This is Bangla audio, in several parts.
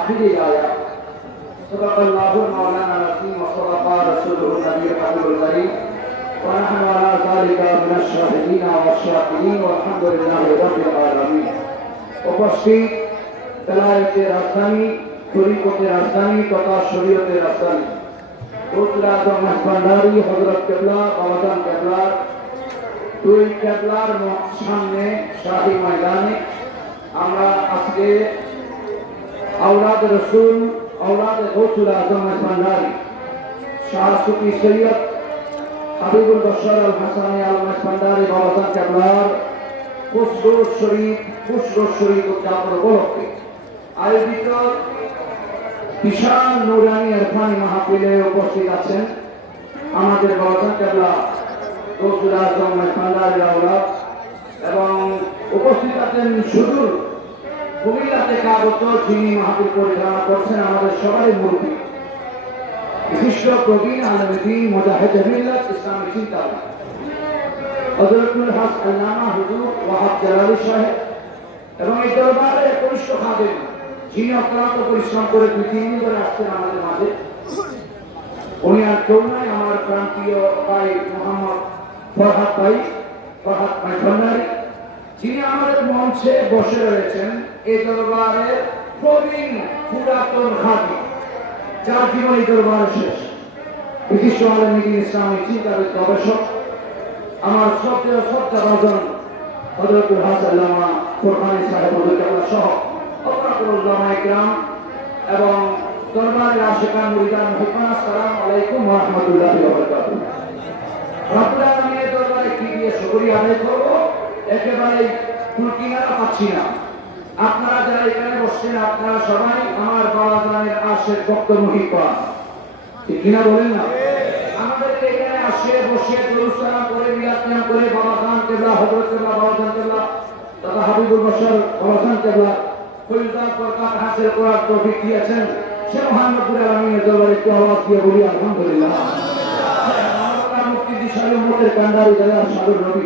إلى آخر الآية صدق الله مولانا العظيم وصدق رسوله النبي الحبيب الكريم ونحن على ذلك من الشاهدين والشاكرين والحمد لله رب العالمين উপস্থিত বেলায়েতের রাজধানী তরিকতের রাজধানী তথা শরীয়তের রাজধানী রোজরা জমাত ভান্ডারি হজরত কেবলা বাবাজান কেবলার দুই কেবলার সামনে শাহী ময়দানে আমরা আজকে রসুল, আওলাদ রসুল আজম ভান্ডারি শাহ সুফি সৈয়দ হাবিবুল বশর আল হাসানি আল ভান্ডারি বাবাজান কেবলার পুষ্কর শরীফ পুষ্কর শরীফ উদযাপন উপলক্ষে আয়োজিত বিশাল নুরানি ইরফানি মাহফিলে উপস্থিত আছেন আমাদের বাবাজান কেবলা রসুল আজম আওলাদ এবং উপস্থিত আছেন সুদূর কুমিল্লা থেকে আগত যিনি মাহফিল পরিচালনা করছেন আমাদের সবারই মুরব্বী। বিশিষ্ট প্রবীণ আলমদিন মোজাহেদ মিল্লাত ইসলামী চিন্তাধারা। হজরতুল হাস আল্লামা হুজুর ওয়াহাব জালালি সাহেব এবং এই দরবারে কনিষ্ঠ খাদেম, যিনি অক্লান্ত পরিশ্রম করে দুই, তিন ধরে আসছেন আমাদের মাঝে। উনি আর কেউ নাই, আমার প্রান্তীয় ভাই মোহাম্মদ ফরহাদ ভাই ফরহাদ ভাই যিনি আমাদের মঞ্চে বসে রয়েছেন, এই দরবারে প্রবীণ পুরাতন খাদি যার জীবন এই দরবারে শেষ। বিশিষ্ট আলমী ইসলামী চিন্তাবিদ গবেষক, আমার শ্রদ্ধেয় শ্রদ্ধা ভাজন হজরতুল হাসাল্লামা ফোরখানি সাহেব হজরতুল্লাহ সহ অপরাকুল্লামা এবং দরবারের আশেখান মুরিদান হুকমান আসসালামু আলাইকুম রাহমাতুল্লাহি বারাকাতুহু। দরবারে কি দিয়ে শুকরিয়া আদায় করব? একেবারে কুলকিনারা পাচ্ছি না। আপনারা যারা এখানে বসছেন, আপনারা সবাই আমার বাবা জানের আশের বক্তব্য হিপা ঠিক কিনা বলেন না? আমাদেরকে এখানে আসে বসে দুরুসালাম করে বিয়াতনাম করে, বাবা খান কেবলা হজরত কেবলা, বাবা খান কেবলা, দাদা হাবিবুল বসর বাবা কেবলা ফরিদান প্রকাশ হাসিল করার দিয়েছেন। সে মহানবুর আলমীর দরবারে একটু আওয়াজ দিয়ে বলি, আলহামদুলিল্লাহ। মুক্তি দিশালী উম্মতের কান্ডারি দয়ার সাগর নবী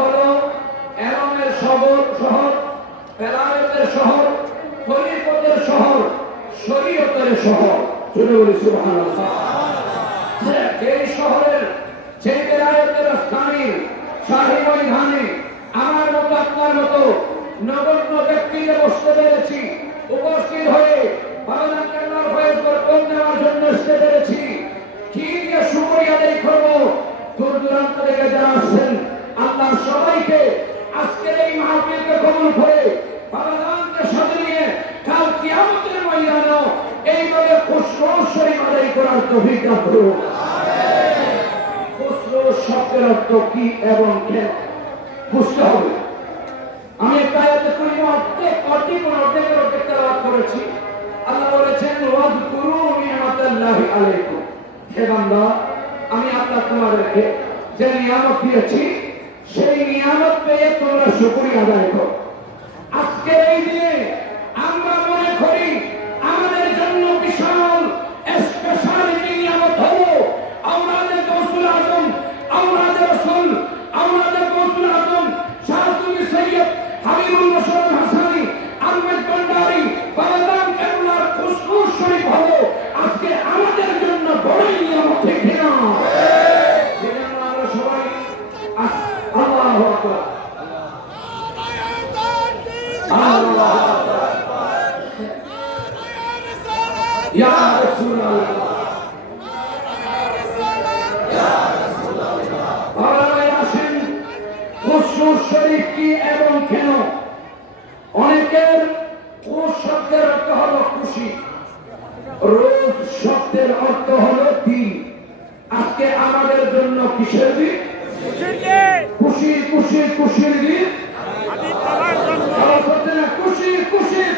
হলো এলমের শহর শহর, বেলায়তের শহর তরিকতের শহর, শরীয়তের শহর। জুড়ে বলি সুবহানাল্লাহ। এই শহরের যে বেলায়তের স্থানীয় শাহী ময়দানে আমার মতো, আপনার মতো নগণ্য ব্যক্তিকে বসতে পেরেছি, উপস্থিত হয়ে আসতে পেরেছি, কি দিয়ে দূরান্ত থেকে যারা আসছেন আল্লাহ সবাইকে আজকের এই মাহফিলকে কবুল করে বাবাদানকে সাথে নিয়ে কাল কিয়ামতের ময়দানও এইভাবে খুশরো শরীফ করার তৌফিক দান খুশরো শব্দের অর্থ কি এবং কেন বুঝতে হবে। আমি একটা আয়াতে করি অর্ধেক অর্ধেক অর্ধেকের অর্ধেক তেলাওয়াত করেছি। আল্লাহ বলেছেন, ওয়াজকুরু নি'মাতাল্লাহি আলাইকুম। হে বান্দা, আমি আল্লাহ তোমাদেরকে যে নিয়ামত দিয়েছি সেই নিয়ামত পেয়ে তোমরা শুকরিয়া আদায় করো আজকের এই দিনে আমরা মনে করি আমাদের জন্য বিশাল স্পেশাল নিয়ামত হলো আমাদের গৌসুল আজম আমাদের রসুল আমাদের গৌসুল আজম শাহসুমি সৈয়দ হাবিবুল বশর হাসানি, আহমেদ ভান্ডারি বালাদাম কেবলার খুশবুর শরীফ হলো আজকে আমাদের জন্য বড়ই নিয়ামত ঠিক না শরীফ কি অনেকের কোষ শব্দের অর্থ হলো খুশি রোজ শব্দের অর্থ হলো দিন? আজকে আমাদের জন্য কিসের দিন? খুশি খুশি খুশির দিন।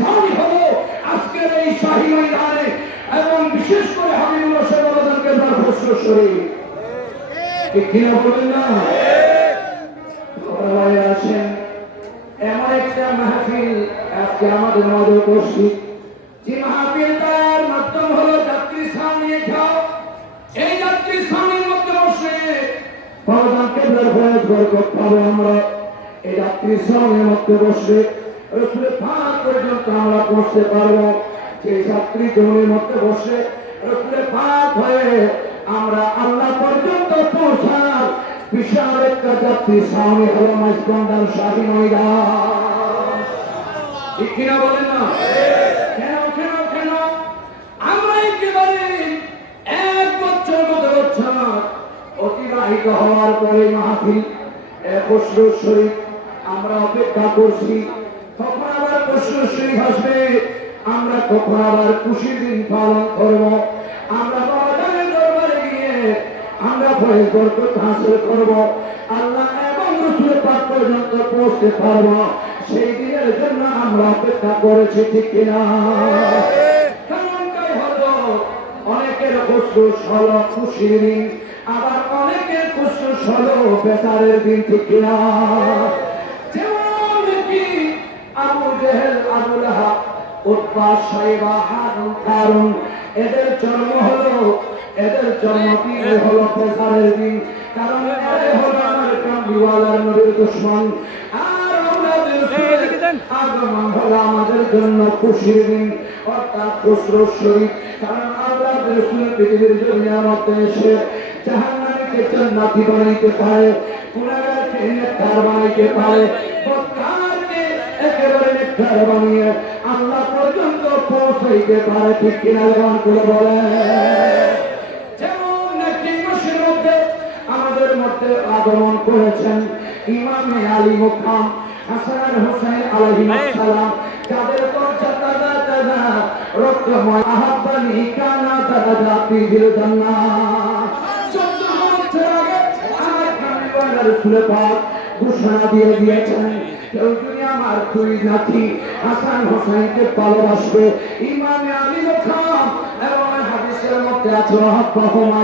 যাত্রী সারি আজকের এই শাহী ময়দানে এবং বিশেষ করে হাবিবুল্লাহ সাহেব আমাদেরকে তার প্রশ্ন শরীর বলেন না? আসেন এমন একটা মাহফিল আজকে আমাদের মাঝে উপস্থিত। যে মাহফিলটার মাধ্যম হলো যাত্রী সাল নিয়ে খাও এই যাত্রী সালের মধ্যে বসে ভয়েস বরকত পাবো আমরা। এই যাত্রী সালের মধ্যে বসে পর্যন্ত আমরা বসতে পারব। সেই যাত্রী জমির মধ্যে বসে রসুলের হয়ে আমরা আল্লাহ পর্যন্ত পৌঁছার বিশাল একটা যাত্রী সামনে হলো মাইস্কন্দার ময়দান। ঠিক কিনা বলেন না? কেন কেন কেন? এক বছর অতিবাহিত হওয়ার পরে মাহফিল প্রশ্ন শরীফ আমরা অপেক্ষা করছি। শরীফ আসবে আমরা কখন আবার খুশির দিন পালন করব? আমরা বাবাদের দরবারে গিয়ে আমরা ভয়ে বরকত হাসিল করব। আল্লাহ এবং রসুলের পাক পর্যন্ত পৌঁছতে পারব। সেই দিনের জন্য আমরা অপেক্ষা করেছি, ঠিক কিনা? অনেকের ফুসফুস হলো খুশির দিন, আবার অনেকের ফুসফুস হলো বেতারের দিন, ঠিক কিনা? কারণ এদের জন্ম হলো এদের জন্মদিন হলো বেতারের দিন? কারণ এরাই হলো আমার কামবিওয়ালার নবীর দুশ্মন। আর আগমন হলো আমাদের জন্য খুশির দিন অর্থাৎ খুশরো শরীফ কারণ আল্লাহ রসুল পৃথিবীর মধ্যে এসে জাহান্নামীকে জান্নাতি বানাইতে পারে বানাইতে পারে একেবারে বানিয়ে পৌঁছাইতে পারে ঠিক কিনা যেমন করে বলে। যেমন নাকি মাসের মধ্যে আমাদের মধ্যে আগমন করেছেন ইমামে আলী মুকাম হাসান হোসেন আলাইহিস সালাম যাদের পর্যা দাদা দাদা রক্তময় আহাব্বানি কানা দাদা জাতি দিল চোদ্দ বছর আগে আমার কামিওয়ালা রসুলের পাক ঘোষণা দিয়ে দিয়েছেন, কেউ যদি আমার দুই নাতি হাসান হোসেনকে ভালোবাসবে, ইমামে আলী মুকাম এবং হাদিসের মধ্যে আছে আব্বাহুমা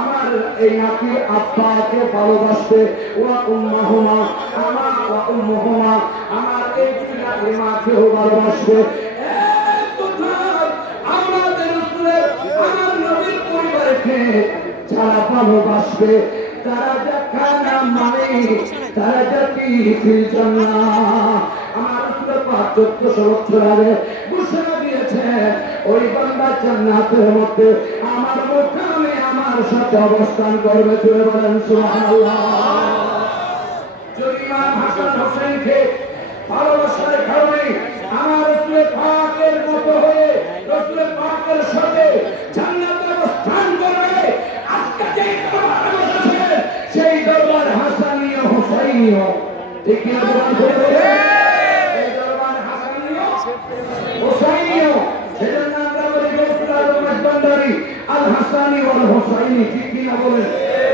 আমার এই নাতি আব্বাকে ভালোবাসবে, ওয়া উম্মাহুমা, আমার ওয়া উম্মুহুমা, আমার এই দুই মাকেও ভালোবাসবে। যারা ভালোবাসবে, তারা তারা জাতি ফিল আমার রাসূলের পাক 1400 বছর আগে ঘোষণা দিয়েছে, ওই বান্দা জান্নাতের মধ্যে আমার মুখামে আমার সাথে অবস্থান করবে তুলে বলেন সুবহানাল্লাহ যদি ইমাম হাসান হোসেনকে ভালোবাসার কারণে আমার রসুলের পাকের মতো হয়ে রসুলের পাকের সাথে জান্নাতে অবস্থান করবে আজকে যেই দরবার বসেছে সেই দরবার হাসানীয় হোসাইনীয় ঠিক কি না দরবার করবে এই দরবার হাসানীয় হোসাইনীয় সেজন্য আমরা বলি গৌসুল আজম মজদন্ডারি আল হাসানি ওয়াল হোসাইনি ঠিক কি না বলেন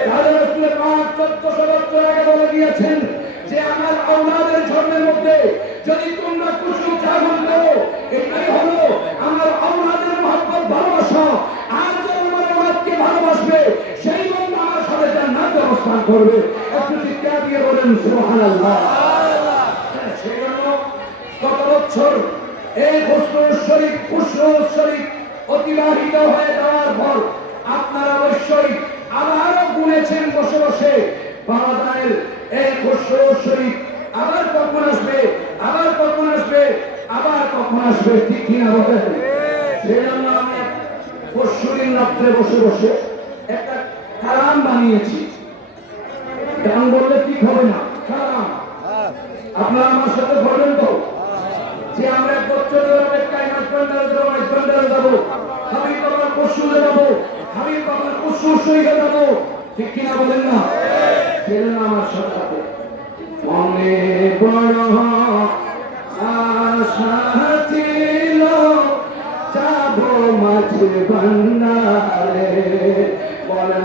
তাহলে রসুলের পাক চোদ্দশো বছর আগে বলে দিয়েছেন যে আমার আওলাদের জন্মের মধ্যে যদি তোমরা কুসুম জাগরণ করো এটাই হলো আমার আওলাদের মহব্বত ভালোবাসা আর যে আমার আওলাদকে ভালোবাসবে সেই বন্ধু আমার সাথে অবস্থান করবে। একটু শরীফ অতিবাহিত হয়ে যাওয়ার পর আপনারা অবশ্যই আবারও গুনেছেন বসে বসে। বাবাদানের এই খুসরো শরীফ আবার কখন আসবে, আবার কখন আসবে, আবার কখন আসবে, ঠিক কিনা বলেন। সেই জন্য আমি পরশুদিন না রাত্রে বসে বসে একটা কালাম বানিয়েছি। গান বললে ঠিক হবে না। আপনারা আমার সাথে বলেন তো যে আমরা এক বছর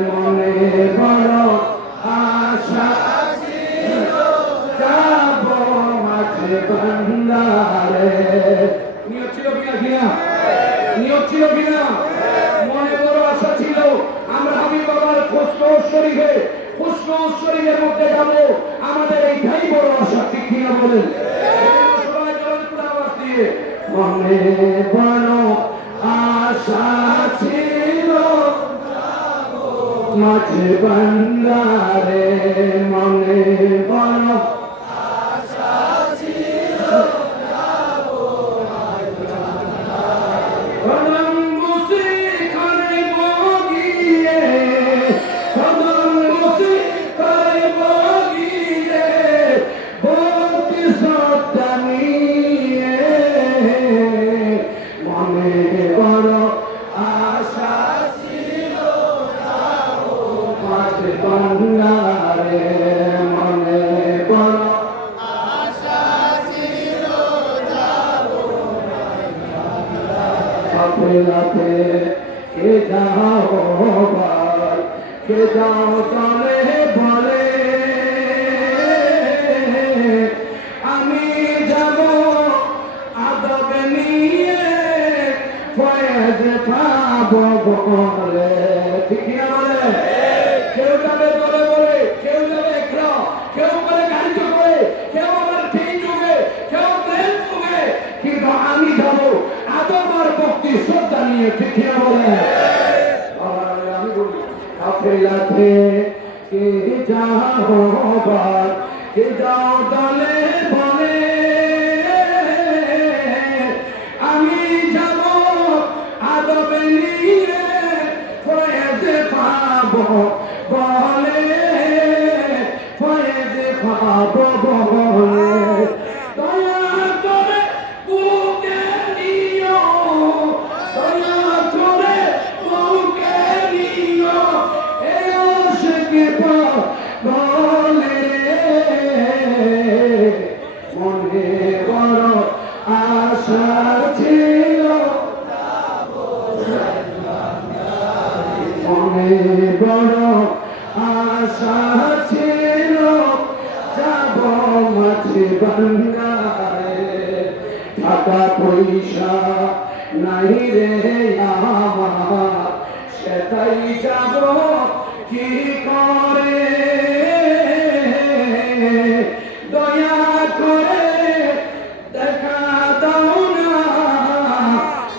মনে বড় নিয়ত ছিল কিনা? মনে বড় আশা ছিল, আমরা হাবিব বাবার খুশন শরীফে খুশন শরীফের মধ্যে যাব। আমাদের এইটাই বড় আশা, ঠিক কিনা বলেন? মনে বড় আশা ছিল, মাঝে বাংলারে মনে বড় সাথে কে যাও কে যাও তালে বলে আমি যাব আদব নিয়ে ফয়েজ পাবো বলে ঠিক না বলে কেউ যাবে বলে বলে কেউ যাবে একলা কেউ বলে গাড়ি চলবে কেউ আবার ট্রেন চলবে কেউ ট্রেন চলবে কিন্তু আমি যাব আদব আর ভক্তি শ্রদ্ধা নিয়ে ঠিক না বলে? আর আমি বলি কাফেলাতে কে যাও কে যাও বড় আশা ছিল, যাব মাঝে বাংলায়। টাকা পয়সা নাই রে আমার, সেটাই যাব কি করে? দয়া করে দেখা দাও না,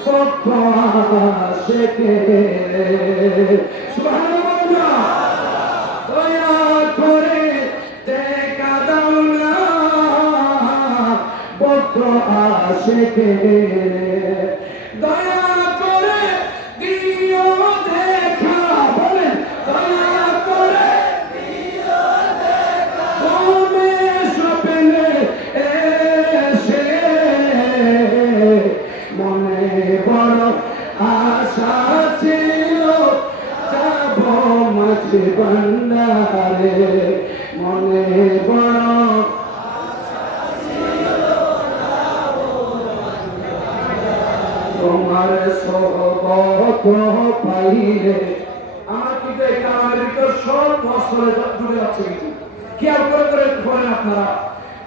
কত বক্র আশেকে দয়া আমার কিন্তু এই কারণের ভিতর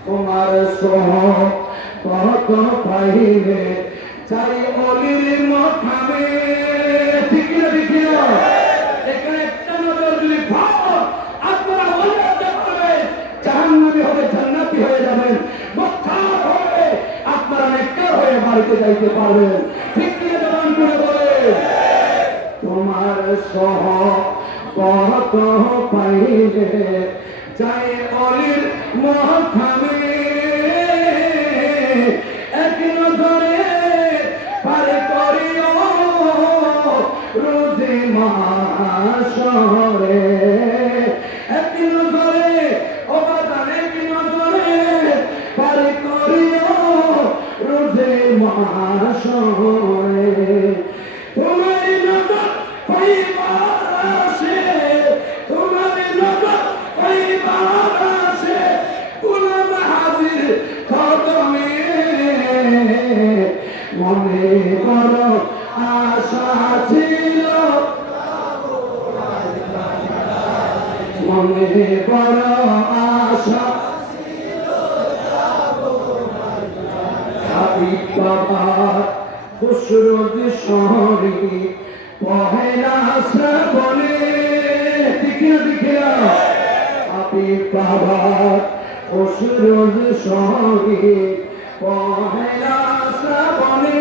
তোমার সহবত পাইলে চাই অলির মখানে ঠিক না ঠিক না এখানে একটা নজর আপনারা যেতে জাহান্নামী হবে জান্নাতি হয়ে যাবেন। মক্কা হবে আপনারা হয়ে বাড়িতে যাইতে পারবেন। তোমার সহ কত পাইলে চাই অলির মহাখামে। Oh, নজরে পার পহেলা শ্রাবণে দেখিয়া দেখিয়া আপনি বাবার অসুরজ সঙ্গে পহেলা শ্রাবণে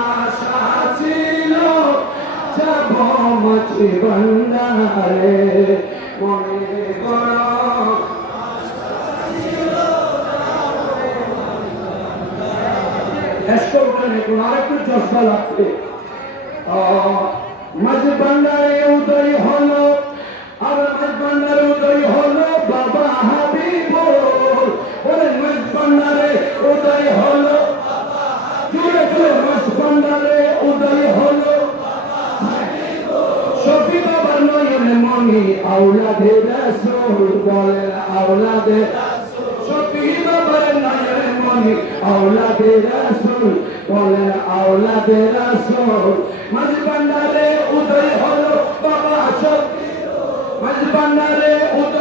আশা ছিল যাব মাছি ভান্ডারে। মনে কর এসকো উঠানে কোন আরেকটু জজ্বা লাগবে মাঝে ভান্ডারে উদয় হলো, আর মাঝ ভান্ডারে উদয় হলো বাবা হলো মন্ডলে উদয় হলো। শফি বাবা নয়ন মনি আউলাদে রাসূল বলেন আউলাদে শফি বাবা নয়ন মনি আউলাদে রাসূল বলেন আউলাদে রাসূল। মাঝ বান্দারে উদয় হলো বাবা শফি মাঝ বান্দারে উদয়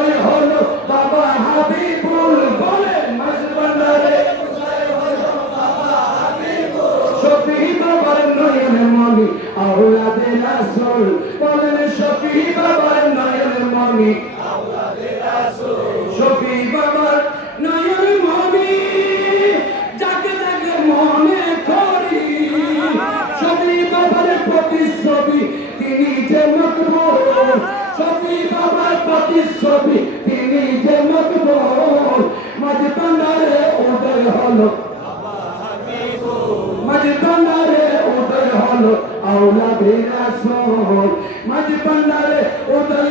তিনি যে মকবুল। মজদনারে উদয় হলো। মজদনারে উদয় হলো। আওলাদে রাসূল মজদনারে উদয়